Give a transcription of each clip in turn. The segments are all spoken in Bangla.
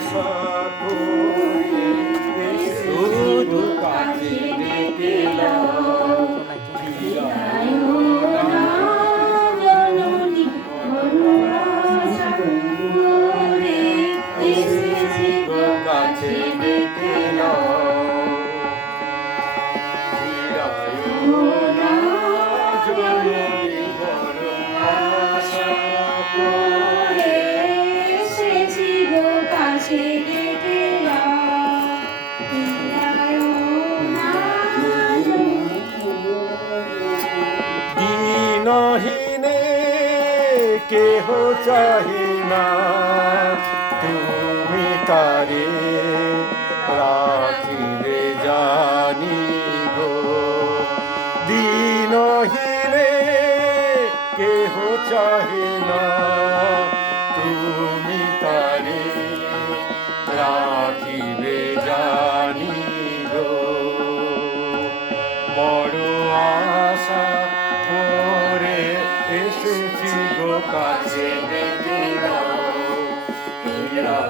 fato. কেহ চাহি না। তুমি তারে রাখিবে জানি গো। দিনহীনে কেহ চাহি না। তুমি তারে রাখিবে জানি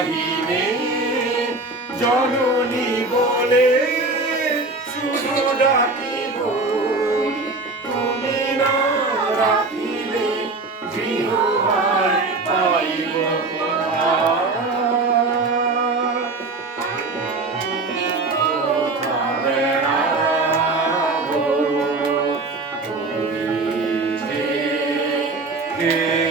কাহিনী জননী বলে শুধু ডাকিব তুমি না রাখিলে গৃহবার পাইব Yeah.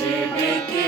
to begin.